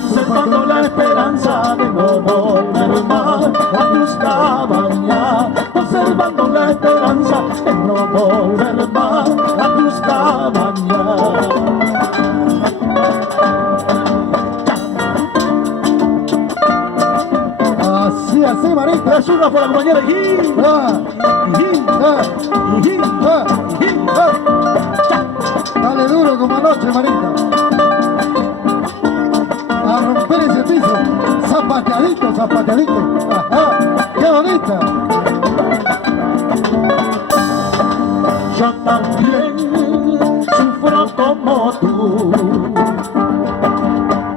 conservando la esperanza de no volver más a tus cabañas, conservando la esperanza de no volver más a tus cabañas. Así, Marita. Es una por la compañera Dale duro como anoche, Marita. A romper ese piso. Zapateadito, zapateadito. Ajá, qué bonita. Yo también sufro como tú.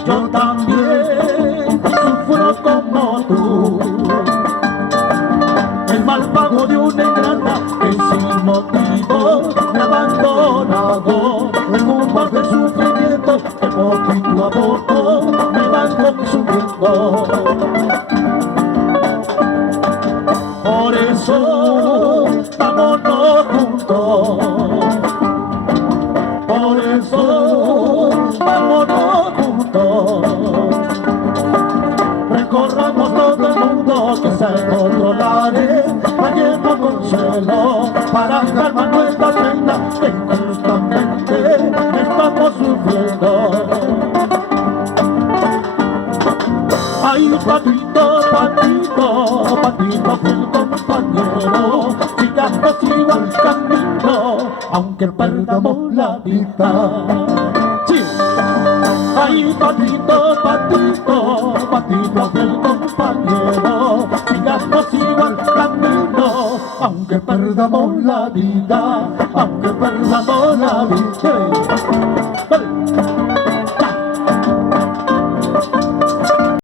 Yo también sufro como tú. El mal pago de una ingrata que sin motivo me ha abandonado. El culpa del sufrimiento que poquito a poco me van consumiendo. Por eso vámonos juntos. Por eso vámonos juntos. Recorramos todo el mundo, que sea en otros lares, trayendo consuelo para calmar nuestra pena que injustamente estamos sufriendo. Ay, patito, patito, patito, fiel compañero, sigamos igual camino, aunque perdamos la vida. Sí. Ay, patito, patito, patito, fiel compañero, sigamos igual camino, aunque perdamos la vida, aunque perdamos la vida.